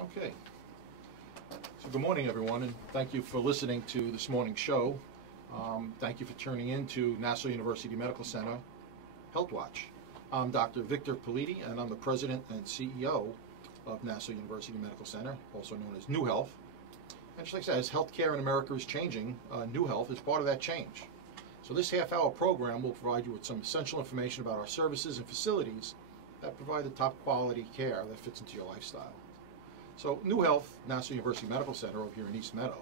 Okay. So good morning, everyone, and thank you for listening to this morning's show. Thank you for tuning in to Nassau University Medical Center Health Watch. I'm Dr. Victor Politi, and I'm the President and CEO of Nassau University Medical Center, also known as New Health. And just like I said, as healthcare in America is changing, New Health is part of that change. So this half-hour program will provide you with some essential information about our services and facilities that provide the top quality care that fits into your lifestyle. So New Health, Nassau University Medical Center over here in East Meadow,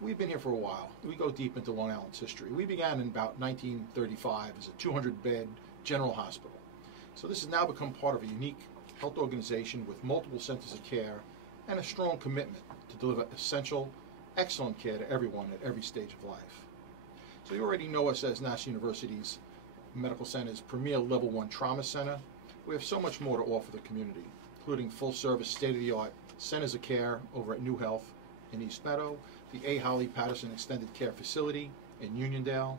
we've been here for a while. We go deep into Long Island's history. We began in about 1935 as a 200-bed general hospital. So this has now become part of a unique health organization with multiple centers of care and a strong commitment to deliver essential, excellent care to everyone at every stage of life. So you already know us as Nassau University's Medical Center's premier Level 1 Trauma Center. We have so much more to offer the community, including full-service, state-of-the-art centers of care over at New Health in East Meadow, the A. Holly Patterson Extended Care Facility in Uniondale,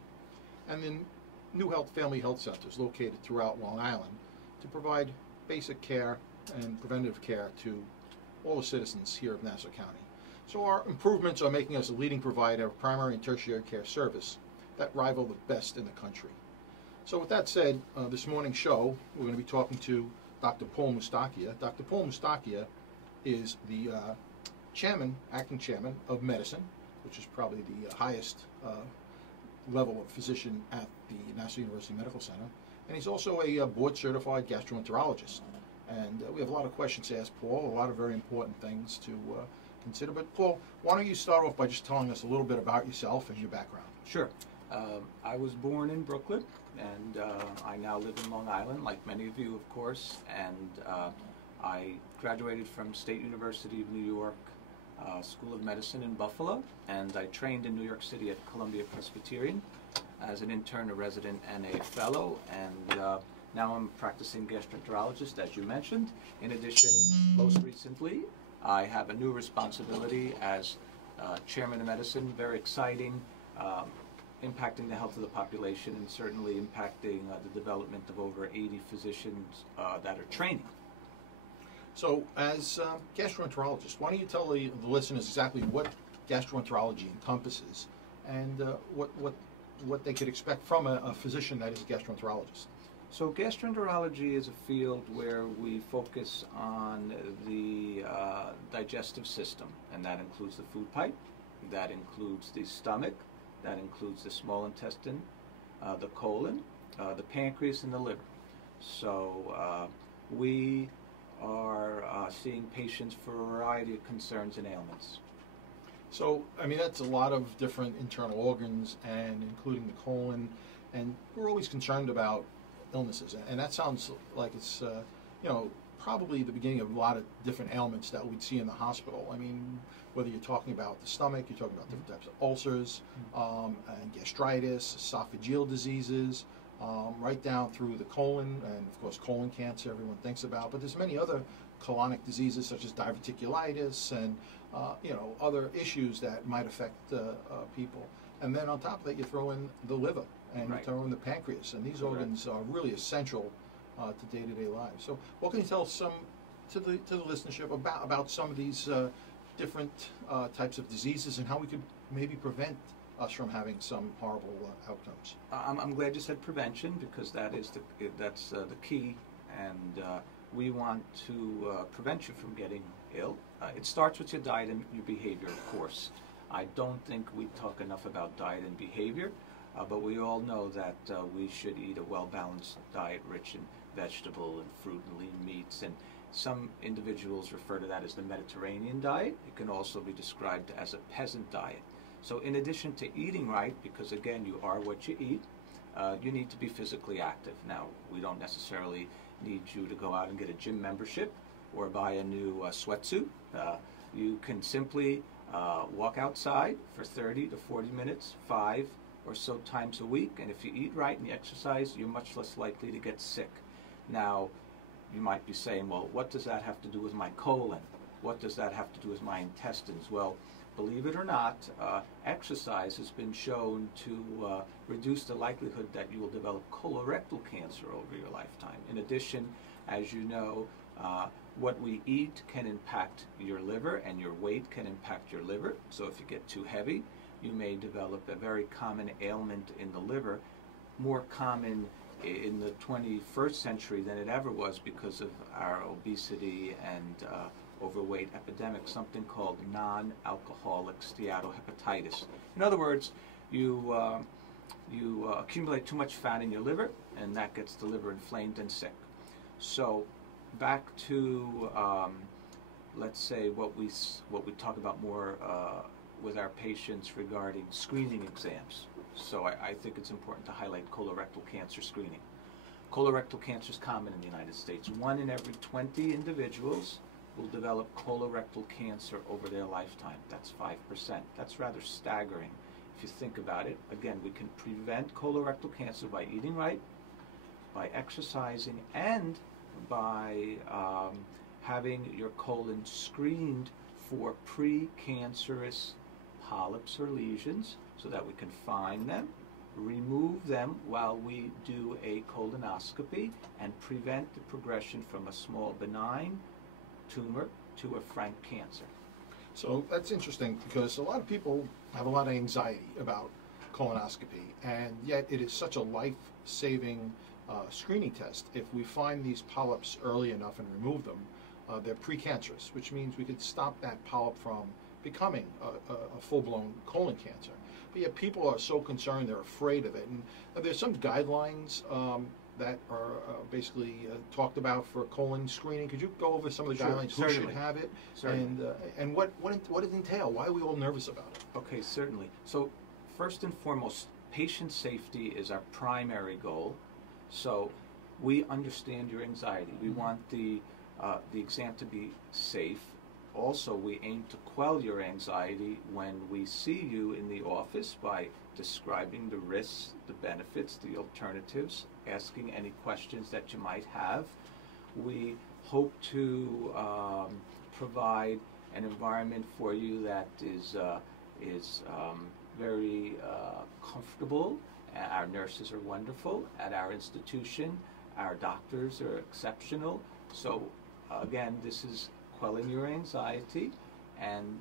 and then New Health Family Health Centers located throughout Long Island to provide basic care and preventative care to all the citizens here of Nassau County. So our improvements are making us a leading provider of primary and tertiary care service that rival the best in the country. So with that said, this morning's show, we're going to be talking to Dr. Paul Mustacchia. Dr. Paul Mustacchia is the acting chairman of medicine, which is probably the highest level of physician at the Nassau University Medical Center. And he's also a board-certified gastroenterologist. And we have a lot of questions to ask Paul, a lot of very important things to consider. But Paul, why don't you start off by just telling us a little bit about yourself and your background? Sure. I was born in Brooklyn, and I now live in Long Island, like many of you, of course. And I graduated from State University of New York School of Medicine in Buffalo, and I trained in New York City at Columbia Presbyterian as an intern, a resident, and a fellow. And now I'm a practicing gastroenterologist, as you mentioned. In addition, most recently, I have a new responsibility as chairman of medicine, very exciting, impacting the health of the population and certainly impacting the development of over 80 physicians that are training. So as gastroenterologist, why don't you tell the listeners exactly what gastroenterology encompasses and what they could expect from a physician that is a gastroenterologist? So gastroenterology is a field where we focus on the digestive system, and that includes the food pipe, that includes the stomach, that includes the small intestine, the colon, the pancreas, and the liver. So we are seeing patients for a variety of concerns and ailments. So, I mean, that's a lot of different internal organs, and including the colon, and we're always concerned about illnesses, and that sounds like it's, probably the beginning of a lot of different ailments that we'd see in the hospital. I mean, whether you're talking about the stomach, you're talking about different types of ulcers, and gastritis, esophageal diseases, right down through the colon, and of course colon cancer everyone thinks about, but there's many other colonic diseases such as diverticulitis and other issues that might affect people. And then on top of that, you throw in the liver and you throw in the pancreas, and these organs are really essential to day-to-day lives. So what can you tell to the listenership about some of these different types of diseases and how we could maybe prevent us from having some horrible outcomes? I'm glad you said prevention, because that's the key, and we want to prevent you from getting ill. It starts with your diet and your behavior, of course. I don't think we talk enough about diet and behavior, but we all know that we should eat a well-balanced diet rich in vegetable and fruit and lean meats, and some individuals refer to that as the Mediterranean diet. It can also be described as a peasant diet. So in addition to eating right, because again, you are what you eat, you need to be physically active. Now, we don't necessarily need you to go out and get a gym membership or buy a new sweatsuit. You can simply walk outside for 30 to 40 minutes, 5 or so times a week, and if you eat right and you exercise, you're much less likely to get sick. Now, you might be saying, well, what does that have to do with my colon? What does that have to do with my intestines? Well, believe it or not, exercise has been shown to reduce the likelihood that you will develop colorectal cancer over your lifetime. In addition, as you know, what we eat can impact your liver, and your weight can impact your liver. So if you get too heavy, you may develop a very common ailment in the liver, more common in the 21st century than it ever was because of our obesity and overweight epidemic, something called non-alcoholic steatohepatitis. In other words, you accumulate too much fat in your liver, and that gets the liver inflamed and sick. So back to let's say what we talk about more with our patients regarding screening exams. So I think it's important to highlight colorectal cancer screening. Colorectal cancer is common in the United States. 1 in every 20 individuals will develop colorectal cancer over their lifetime. That's 5%. That's rather staggering if you think about it. Again, we can prevent colorectal cancer by eating right, by exercising, and by having your colon screened for precancerous polyps or lesions so that we can find them, remove them while we do a colonoscopy, and prevent the progression from a small benign tumor to a frank cancer. So that's interesting because a lot of people have a lot of anxiety about colonoscopy, and yet it is such a life-saving screening test. If we find these polyps early enough and remove them, they're precancerous, which means we could stop that polyp from becoming a full-blown colon cancer. But yet people are so concerned, they're afraid of it. And there's some guidelines that are basically talked about for colon screening. Could you go over some of the guidelines? Certainly. Who should have it? Certainly. And what it entail? Why are we all nervous about it? Okay, certainly. So first and foremost, patient safety is our primary goal. So we understand your anxiety. We want the exam to be safe. Also, we aim to quell your anxiety when we see you in the office by describing the risks, the benefits, the alternatives, asking any questions that you might have. We hope to provide an environment for you that is very comfortable. Our nurses are wonderful at our institution. Our doctors are exceptional. So again, this is quelling your anxiety, and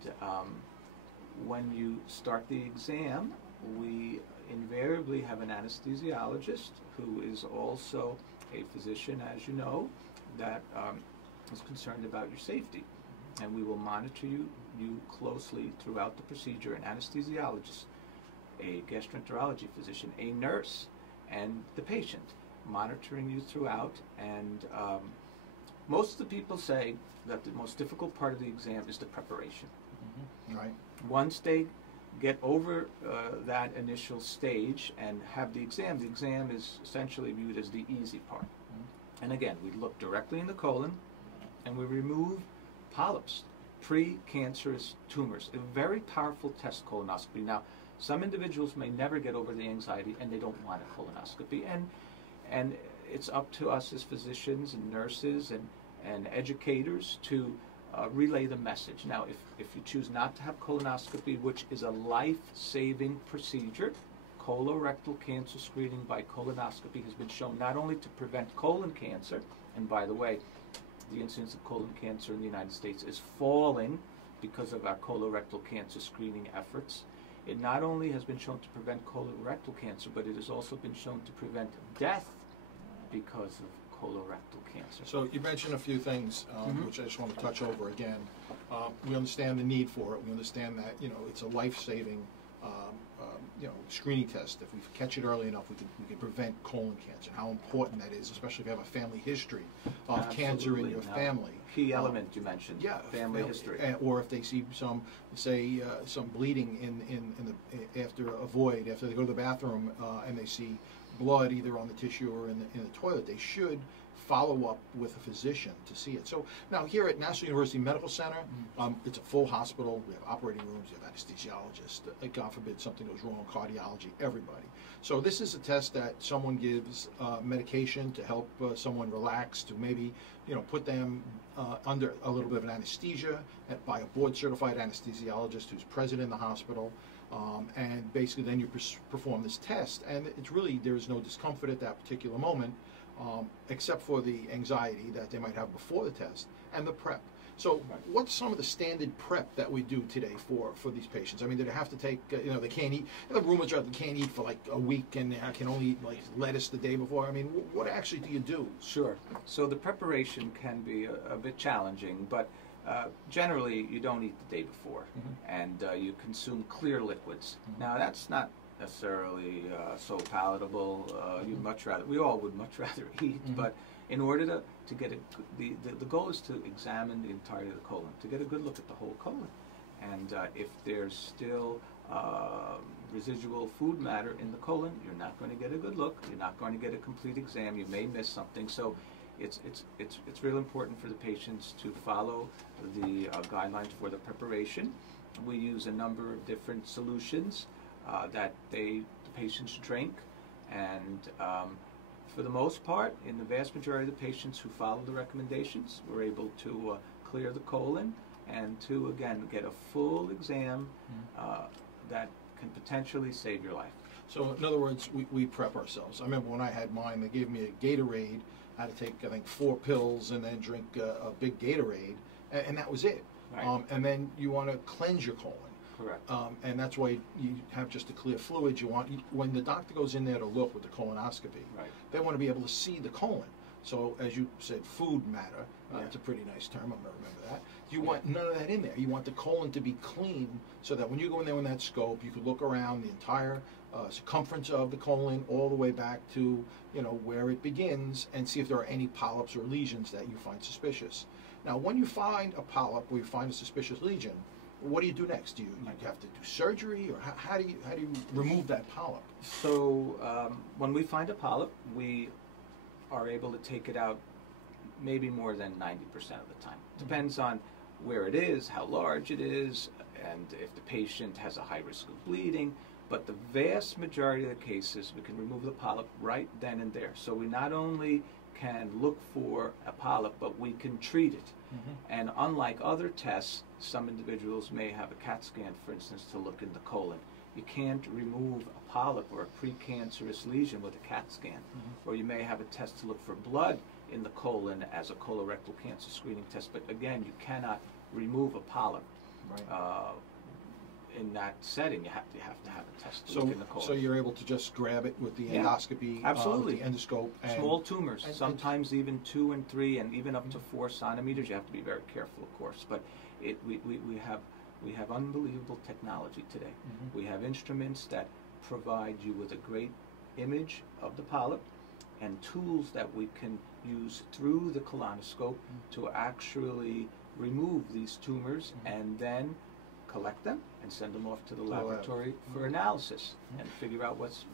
when you start the exam, we invariably have an anesthesiologist who is also a physician, as you know, that is concerned about your safety, and we will monitor you closely throughout the procedure. An anesthesiologist, a gastroenterology physician, a nurse, and the patient monitoring you throughout. And most of the people say that the most difficult part of the exam is the preparation. Mm-hmm. Right. Once they get over that initial stage and have the exam is essentially viewed as the easy part. Mm-hmm. And again, we look directly in the colon and we remove polyps, precancerous tumors. A very powerful test, colonoscopy. Now, some individuals may never get over the anxiety and they don't want a colonoscopy. And it's up to us as physicians and nurses and educators to relay the message. Now, if you choose not to have colonoscopy, which is a life-saving procedure, colorectal cancer screening by colonoscopy has been shown not only to prevent colon cancer, and by the way, the incidence of colon cancer in the United States is falling because of our colorectal cancer screening efforts. It not only has been shown to prevent colorectal cancer, but it has also been shown to prevent death because of colorectal cancer. So you mentioned a few things, which I just want to touch over again. We understand the need for it. We understand that it's a life-saving screening test. If we catch it early enough, we can prevent colon cancer. How important that is, especially if you have a family history of cancer in your family. Key element you mentioned. Yeah, family history. Or if they see some bleeding after a void, after they go to the bathroom and they see blood either on the tissue or in the toilet, they should follow up with a physician to see it. So now here at National University Medical Center, it's a full hospital. We have operating rooms, we have anesthesiologists. God forbid something goes wrong, cardiology, everybody. So this is a test that someone gives medication to help someone relax, to maybe put them under a little bit of an anesthesia by a board-certified anesthesiologist who's present in the hospital. And basically then you perform this test, and it's really, there is no discomfort at that particular moment, except for the anxiety that they might have before the test. and the prep. So what's some of the standard prep that we do today for these patients? I mean, do they have to take, they can't eat, the rheumatoid arthritis can't eat for like a week and can only eat like lettuce the day before? I mean, what actually do you do? Sure. So the preparation can be a bit challenging, but generally you don't eat the day before, and you consume clear liquids. Now that's not necessarily so palatable. We all would much rather eat, but in order to get the goal is to examine the entirety of the colon, to get a good look at the whole colon. And if there's still residual food matter in the colon, you're not going to get a good look. You're not going to get a complete exam. You may miss something. So it's real important for the patients to follow the guidelines for the preparation. We use a number of different solutions that the patients drink, and for the most part, in the vast majority of the patients who follow the recommendations, we're able to clear the colon and to, again, get a full exam that can potentially save your life. So in other words, we prep ourselves. I remember when I had mine, they gave me a Gatorade. I had to take, I think, 4 pills and then drink a big Gatorade, and that was it. Right. And then you want to cleanse your colon. Correct. And that's why you have just a clear fluid. When the doctor goes in there to look with the colonoscopy, they want to be able to see the colon. So as you said, food matter. It's a pretty nice term. I'm going to remember that. You want none of that in there. You want the colon to be clean so that when you go in there with that scope, you could look around the entire circumference of the colon all the way back to where it begins and see if there are any polyps or lesions that you find suspicious. Now, when you find a polyp or you find a suspicious lesion, what do you do next? Do you have to do surgery, or how do you remove that polyp? So when we find a polyp, we are able to take it out maybe more than 90% of the time. Depends on where it is, how large it is, and if the patient has a high risk of bleeding. But the vast majority of the cases, we can remove the polyp right then and there. So we not only can look for a polyp, but we can treat it. And unlike other tests, some individuals may have a CAT scan, for instance, to look in the colon. You can't remove a polyp or a precancerous lesion with a CAT scan. Or you may have a test to look for blood in the colon as a colorectal cancer screening test. But again, you cannot remove a polyp. In that setting, you have to have a test to look in the colon. So you're able to just grab it with the endoscopy, absolutely, the endoscope. And small tumors, sometimes even 2 and 3, and even up to 4 centimeters. You have to be very careful, of course. But we have unbelievable technology today. We have instruments that provide you with a great image of the polyp, and tools that we can use through the colonoscope to actually remove these tumors and then collect them and send them off to the laboratory for analysis and figure out what's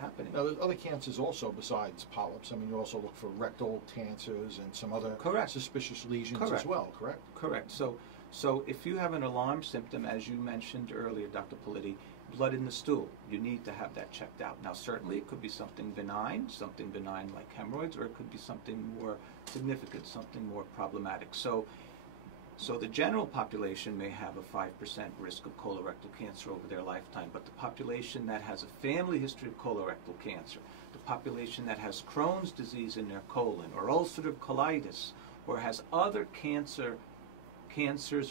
happening. Now, there's other cancers also besides polyps. I mean, you also look for rectal cancers and some other suspicious lesions as well, correct? Correct. So if you have an alarm symptom, as you mentioned earlier, Dr. Politi, blood in the stool, you need to have that checked out. Now, certainly it could be something benign like hemorrhoids, or it could be something more significant, something more problematic. So the general population may have a 5% risk of colorectal cancer over their lifetime, but the population that has a family history of colorectal cancer, the population that has Crohn's disease in their colon, or ulcerative colitis, or has other cancers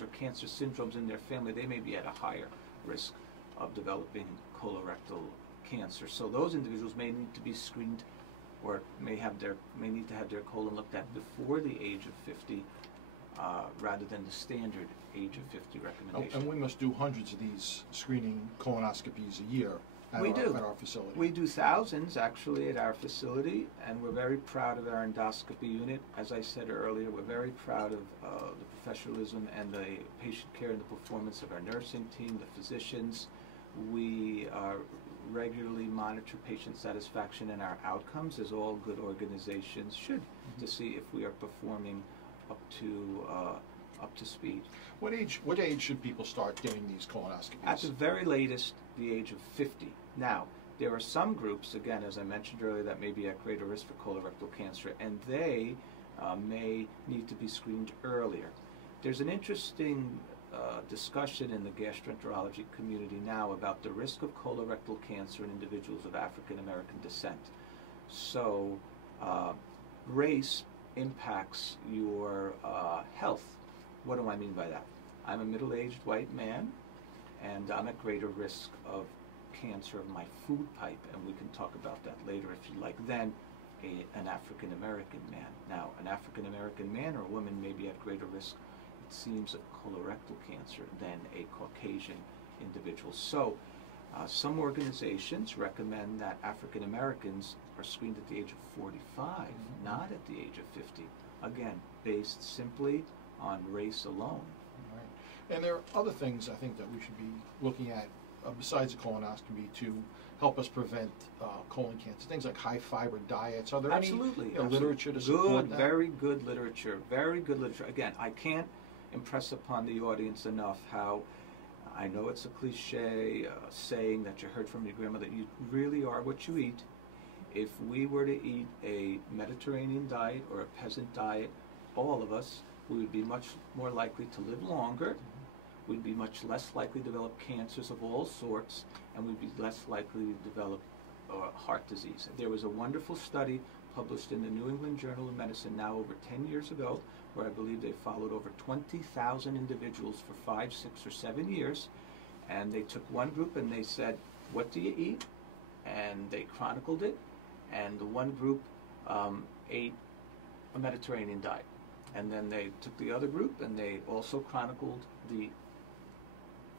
or cancer syndromes in their family, they may be at a higher risk of developing colorectal cancer. So those individuals may need to be screened, or may need to have their colon looked at before the age of 50. Rather than the standard age of 50 recommendation. And we must do hundreds of these screening colonoscopies a year at our facility. We do thousands, actually, at our facility, and we're very proud of our endoscopy unit. As I said earlier, we're very proud of the professionalism and the patient care and the performance of our nursing team, the physicians. We regularly monitor patient satisfaction and our outcomes, as all good organizations should, to see if we are performing up to speed. What age should people start getting these colonoscopies? At the very latest, the age of 50. Now, there are some groups, again, as I mentioned earlier, that may be at greater risk for colorectal cancer, and they may need to be screened earlier. There's an interesting discussion in the gastroenterology community now about the risk of colorectal cancer in individuals of African American descent. So, race impacts your health. What do I mean by that? I'm a middle-aged white man, and I'm at greater risk of cancer of my food pipe, and we can talk about that later if you like, than an African-American man. Now, an African-American man or woman may be at greater risk, it seems, of colorectal cancer than a Caucasian individual. So, some organizations recommend that African Americans are screened at the age of 45, not at the age of 50. Again, based simply on race alone. Right. And there are other things I think that we should be looking at besides the colonoscopy to help us prevent colon cancer. Things like high fiber diets. Are there Absolutely. any literature to support that? Very good literature. Very good literature. Again, I can't impress upon the audience enough how, I know it's a cliche saying that you heard from your grandmother, you really are what you eat. If we were to eat a Mediterranean diet or a peasant diet, all of us, we would be much more likely to live longer. We'd be much less likely to develop cancers of all sorts, and we'd be less likely to develop heart disease. There was a wonderful study published in the New England Journal of Medicine now over 10 years ago, where I believe they followed over 20,000 individuals for 5, 6, or 7 years, and they took one group and they said, what do you eat? And they chronicled it, and the one group ate a Mediterranean diet. And then they took the other group and they also chronicled the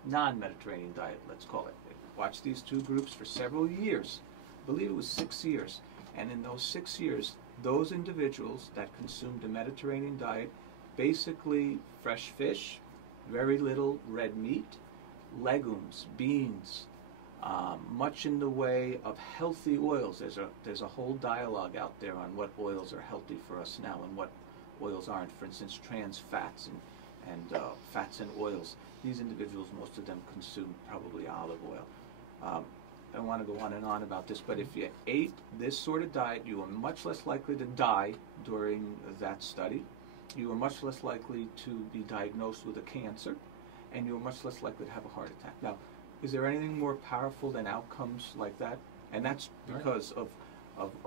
non-Mediterranean diet, let's call it. They watched these two groups for several years. I believe it was 6 years. And in those 6 years, those individuals that consumed a Mediterranean diet, basically fresh fish, very little red meat, legumes, beans, much in the way of healthy oils. There's a whole dialogue out there on what oils are healthy for us now and what oils aren't. For instance, trans fats and fats and oils. These individuals, most of them consume probably olive oil. I don't want to go on and on about this, but if you ate this sort of diet, you were much less likely to die during that study. You were much less likely to be diagnosed with a cancer, and you were much less likely to have a heart attack. Now, is there anything more powerful than outcomes like that? And that's because of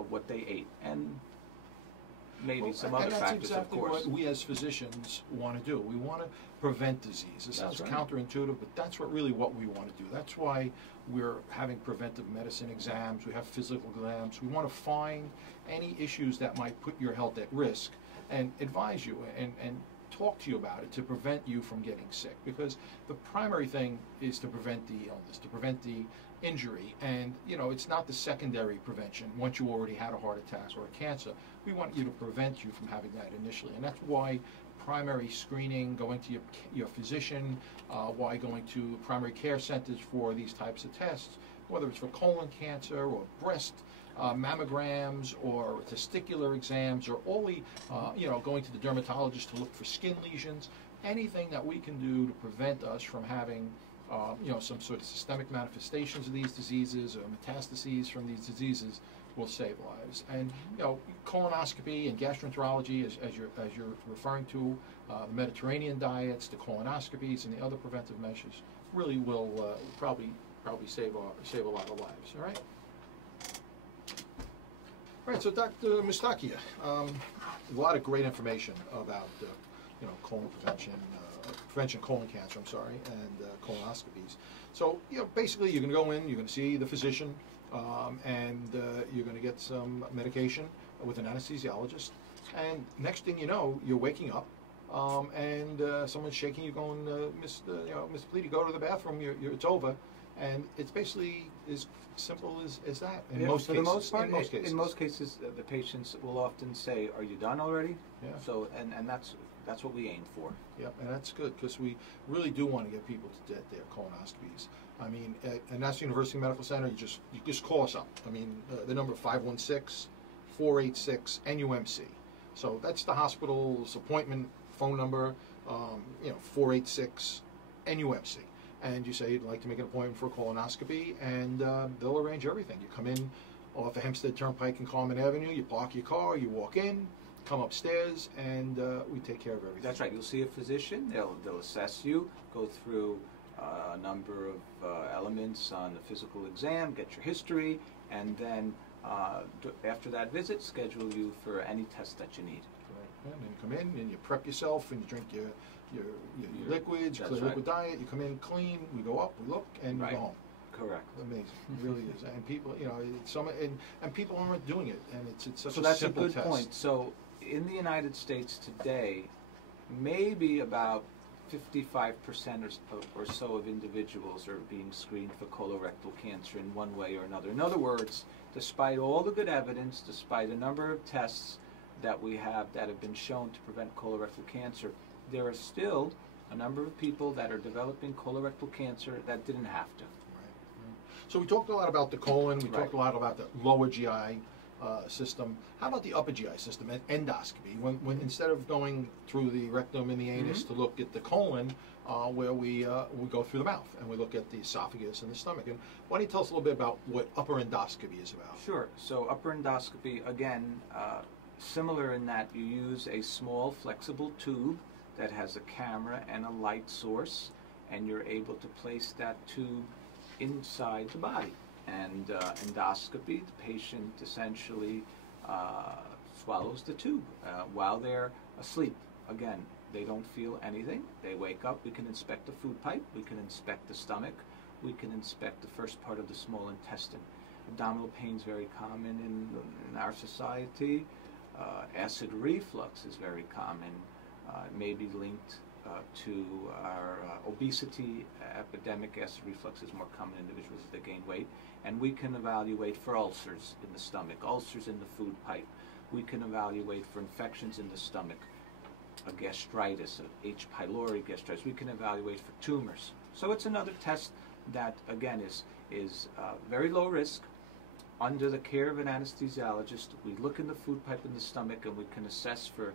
what they ate. And maybe some other factors, of course. That's exactly what we as physicians want to do. We want to prevent disease. It sounds counterintuitive, but that's what we want to do. That's why we're having preventive medicine exams. We have physical exams. We want to find any issues that might put your health at risk and advise you and talk to you about it to prevent you from getting sick. Because the primary thing is to prevent the illness, to prevent the injury, and it's not the secondary prevention once you already had a heart attack or a cancer. We want you to prevent you from having that initially, and that's why primary screening, going to your physician, why going to primary care centers for these types of tests, whether it's for colon cancer or breast mammograms or testicular exams, or only going to the dermatologist to look for skin lesions. Anything that we can do to prevent us from having some sort of systemic manifestations of these diseases or metastases from these diseases will save lives. And colonoscopy and gastroenterology, as you're referring to, the Mediterranean diets, the colonoscopies, and the other preventive measures really will probably save a lot of lives. All right. All right. So Dr. Mustacchia, a lot of great information about colon prevention. Prevention of colon cancer, and colonoscopies. So, basically you're going to go in, you're going to see the physician, and you're going to get some medication with an anesthesiologist, and next thing you know, you're waking up, and someone's shaking you going, Miss Pleady, go to the bathroom, it's over. And it's basically as simple as that in most cases. In most cases, the patients will often say, are you done already? Yeah. So, and that's what we aim for. Yep, and that's good because we really do want to get people to get their colonoscopies. I mean, at National University Medical Center, you just call us up. I mean, the number 516-486-NUMC. So that's the hospital's appointment phone number. 486-NUMC. And you say you'd like to make an appointment for a colonoscopy, and they'll arrange everything. You come in off the Hempstead Turnpike and Carmen Avenue, you park your car, you walk in, come upstairs, and we take care of everything. That's right. You'll see a physician. They'll assess you, go through a number of elements on the physical exam, get your history, and then after that visit, schedule you for any test that you need. Right. And you come in and you prep yourself and you drink your liquids, That's clear right. liquid diet. You come in clean. We go up, we look, and Right. we go home. Correct. Amazing, it really is. And people, it's and people aren't doing it, and it's such So a that's a simple good test. point. So in the United States today, maybe about 55% or so of individuals are being screened for colorectal cancer in one way or another. In other words, despite all the good evidence, despite a number of tests that we have that have been shown to prevent colorectal cancer, there are still a number of people that are developing colorectal cancer that didn't have to. So we talked a lot about the colon. We Right. talked a lot about the lower GI system. How about the upper GI system, endoscopy? When instead of going through the rectum and the anus to look at the colon, where we go through the mouth and we look at the esophagus and the stomach. And why don't you tell us a little bit about what upper endoscopy is about? Sure. So upper endoscopy, again, similar in that you use a small flexible tube that has a camera and a light source, and you're able to place that tube inside the body. And endoscopy, the patient essentially swallows the tube while they're asleep. Again, they don't feel anything. They wake up. We can inspect the food pipe. We can inspect the stomach. We can inspect the first part of the small intestine. Abdominal pain is very common in our society. Acid reflux is very common. It may be linked to our obesity epidemic. Acid reflux is more common in individuals as they gain weight. And we can evaluate for ulcers in the stomach, ulcers in the food pipe. We can evaluate for infections in the stomach, a gastritis, a H. pylori gastritis. We can evaluate for tumors. So it's another test that, again, is very low risk. Under the care of an anesthesiologist, we look in the food pipe in the stomach and we can assess for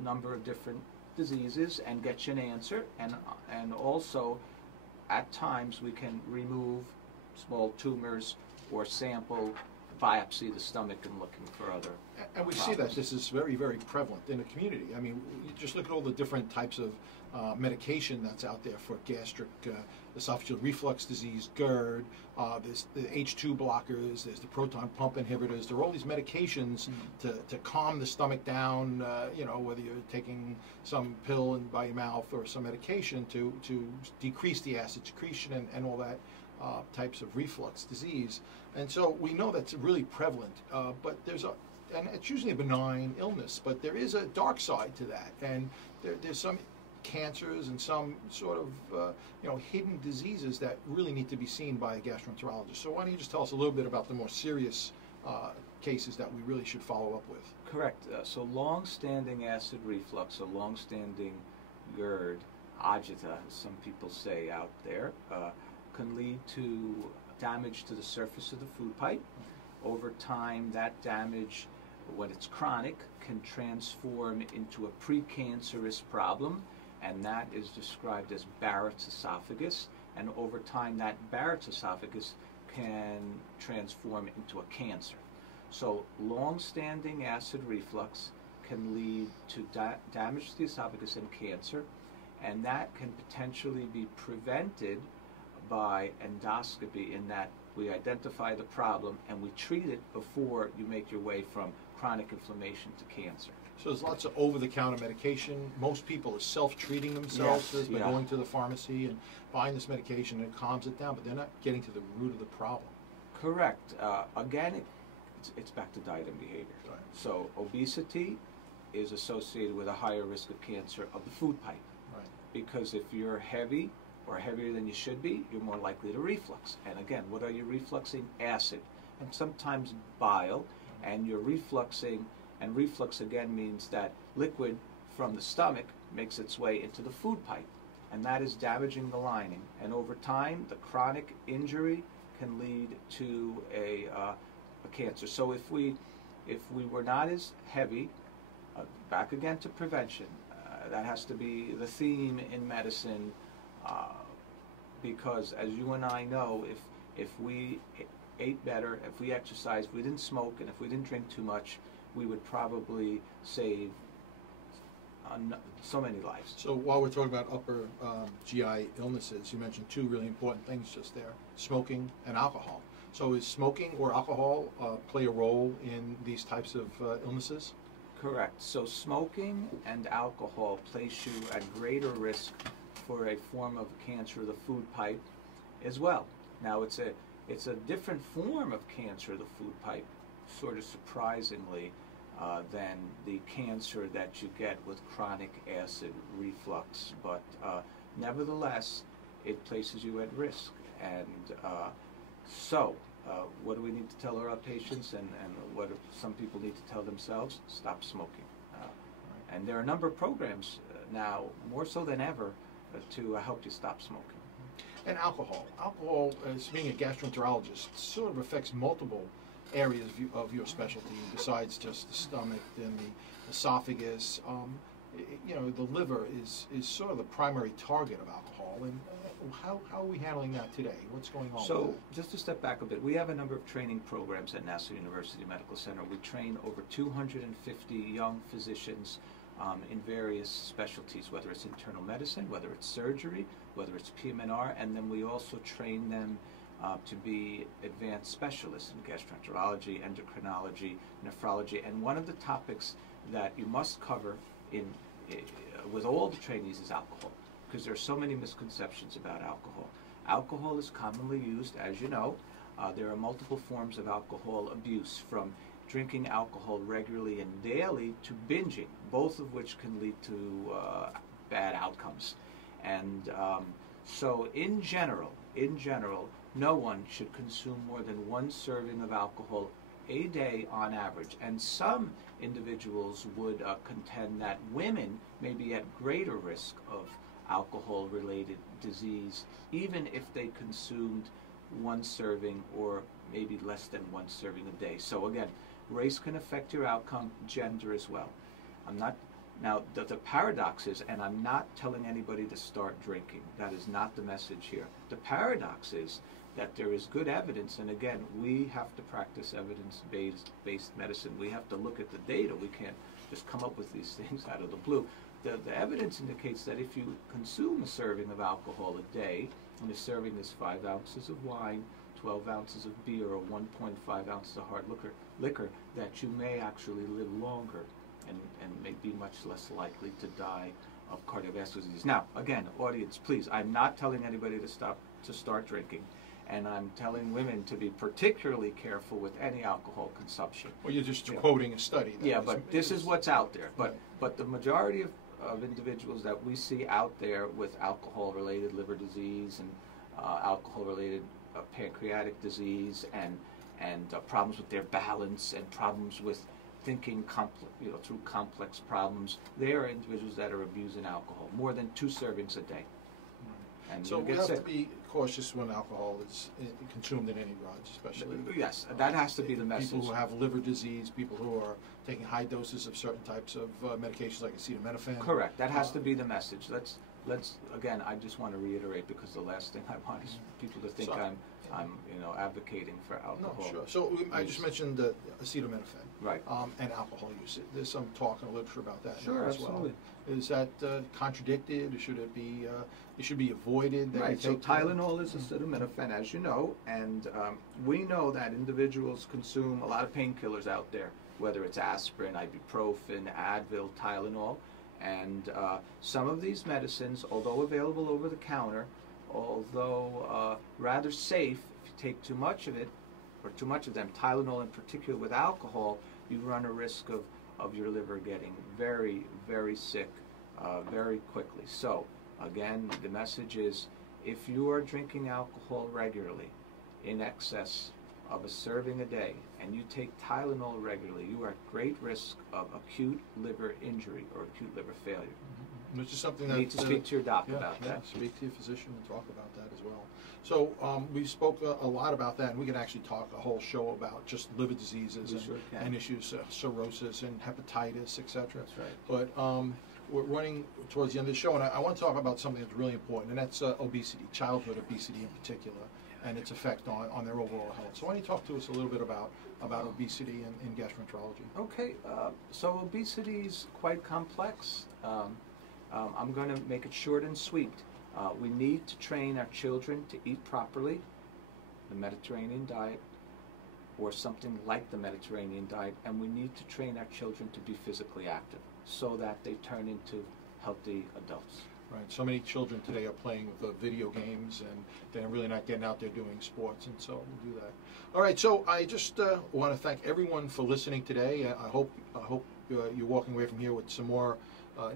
a number of different diseases and get you an answer. And also, at times, we can remove small tumors or sample, biopsy the stomach and looking for other And we see problems. that this is very, very prevalent in the community. I mean, you just look at all the different types of medication that's out there for gastric esophageal reflux disease, GERD, there's the H2 blockers, there's the proton pump inhibitors. There are all these medications to calm the stomach down, whether you're taking some pill by your mouth or some medication to decrease the acid secretion and all that types of reflux disease. And so we know that's really prevalent, but and it's usually a benign illness, but there is a dark side to that, and there's some cancers and some sort of hidden diseases that really need to be seen by a gastroenterologist. So why don't you just tell us a little bit about the more serious cases that we really should follow up with? Correct. So long-standing acid reflux, or long-standing GERD, agita, as some people say out there, can lead to damage to the surface of the food pipe. Over time, that damage, when it's chronic, can transform into a precancerous problem, and that is described as Barrett's esophagus. And over time, that Barrett's esophagus can transform into a cancer. So long-standing acid reflux can lead to damage to the esophagus and cancer, and that can potentially be prevented by endoscopy, in that we identify the problem and we treat it before you make your way from chronic inflammation to cancer. So there's lots of over-the-counter medication. Most people are self-treating themselves Yes, by yeah. going to the pharmacy and buying this medication, and it calms it down, but they're not getting to the root of the problem. Correct. Again, it's back to diet and behavior. Right. So obesity is associated with a higher risk of cancer of the food pipe. Right. Because if you're heavy or heavier than you should be, you're more likely to reflux. And again, what are you refluxing? Acid, and sometimes bile, and you're refluxing, and reflux again means that liquid from the stomach makes its way into the food pipe, and that is damaging the lining. And over time, the chronic injury can lead to a cancer. So if we were not as heavy, back again to prevention, that has to be the theme in medicine, because as you and I know, if we ate better, if we exercised, if we didn't smoke, and if we didn't drink too much, we would probably save so many lives. So while we're talking about upper GI illnesses, you mentioned two really important things just there: smoking and alcohol. So is smoking or alcohol play a role in these types of illnesses? Correct. So smoking and alcohol place you at greater risk for a form of cancer of the food pipe as well. Now it's a different form of cancer of the food pipe, sort of surprisingly, than the cancer that you get with chronic acid reflux, but nevertheless it places you at risk. And so what do we need to tell our patients, and what do some people need to tell themselves? Stop smoking. And there are a number of programs now, more so than ever, to help you stop smoking. And alcohol. Alcohol, as being a gastroenterologist, sort of affects multiple areas of your specialty besides just the stomach and the esophagus. You know, the liver is sort of the primary target of alcohol. And how are we handling that today? What's going on? So, with that? just to step back a bit, we have a number of training programs at Nassau University Medical Center. We train over 250 young physicians in various specialties, whether it's internal medicine, whether it's surgery, whether it's PM&R, and then we also train them to be advanced specialists in gastroenterology, endocrinology, nephrology. And one of the topics that you must cover with all the trainees is alcohol, because there are so many misconceptions about alcohol. Alcohol is commonly used, as you know. There are multiple forms of alcohol abuse, from drinking alcohol regularly and daily to binging, both of which can lead to bad outcomes. And so in general, no one should consume more than 1 serving of alcohol a day on average. And some individuals would contend that women may be at greater risk of alcohol-related disease, even if they consumed 1 serving or maybe less than 1 serving a day. So again, race can affect your outcome, gender as well. Now, the paradox is, and I'm not telling anybody to start drinking. That is not the message here. The paradox is that there is good evidence, and again, we have to practice evidence-based medicine. We have to look at the data. We can't just come up with these things out of the blue. The evidence indicates that if you consume a serving of alcohol a day, and the serving is 5 ounces of wine, 12 ounces of beer, or 1.5 ounces of hard liquor, that you may actually live longer and may be much less likely to die of cardiovascular disease. Now, again, audience, please, I'm not telling anybody to start drinking, and I'm telling women to be particularly careful with any alcohol consumption. Well, you're just quoting a study. Yeah, but this is what's out there. But the majority of individuals that we see out there with alcohol-related liver disease and alcohol-related pancreatic disease and problems with their balance and problems with thinking through complex problems, they are individuals that are abusing alcohol more than 2 servings a day. And so we have to be cautious when alcohol is consumed in any drugs, especially. Yes, that has to be the message. People who have liver disease, people who are taking high doses of certain types of medications like acetaminophen. Correct. That has to be the message. Let's again. I just want to reiterate, because the last thing I want is people to think I'm advocating for alcohol. No, sure. So I just mentioned acetaminophen, right? And alcohol use. There's some talk in the literature about that sure, as absolutely. well. Is that contradicted? Should it be? It should be avoided. Right. So Tylenol is acetaminophen, as you know, and we know that individuals consume a lot of painkillers out there, whether it's aspirin, ibuprofen, Advil, Tylenol, and some of these medicines, although available over the counter, although rather safe, if you take too much of it, or too much of them, Tylenol in particular with alcohol, you run a risk of your liver getting very, very sick very quickly. So, again, the message is, if you are drinking alcohol regularly, in excess of a serving a day, and you take Tylenol regularly, you are at great risk of acute liver injury or acute liver failure. Which is something that you need to speak to your doctor about that. Speak to your physician and talk about that as well. So we spoke a lot about that, and we can actually talk a whole show about just liver diseases and issues, cirrhosis and hepatitis, etc. That's right. But we're running towards the end of the show, and I want to talk about something that's really important, and that's obesity, childhood obesity in particular, and its effect on their overall health. So why don't you talk to us a little bit about obesity in gastroenterology? Okay, so obesity is quite complex. I'm going to make it short and sweet. We need to train our children to eat properly, the Mediterranean diet, or something like the Mediterranean diet, and we need to train our children to be physically active so that they turn into healthy adults. Right. So many children today are playing with video games, and they're really not getting out there doing sports, and so we'll do that. All right. So I just want to thank everyone for listening today. I hope you're walking away from here with some more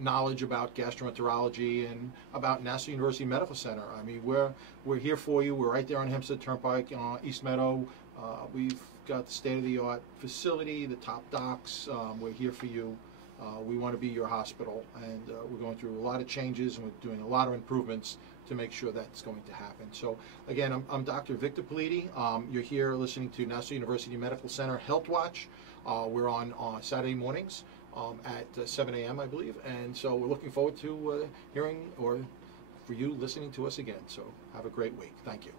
knowledge about gastroenterology and about Nassau University Medical Center. I mean, we're here for you. We're right there on Hempstead Turnpike, East Meadow. We've got the state-of-the-art facility, the top docs. We're here for you. We want to be your hospital, and we're going through a lot of changes, and we're doing a lot of improvements to make sure that's going to happen. So again, I'm Dr. Victor Politi. You're here listening to Nassau University Medical Center Health Watch. We're on Saturday mornings at 7 a.m., I believe, and so we're looking forward to hearing or for you listening to us again. So have a great week. Thank you.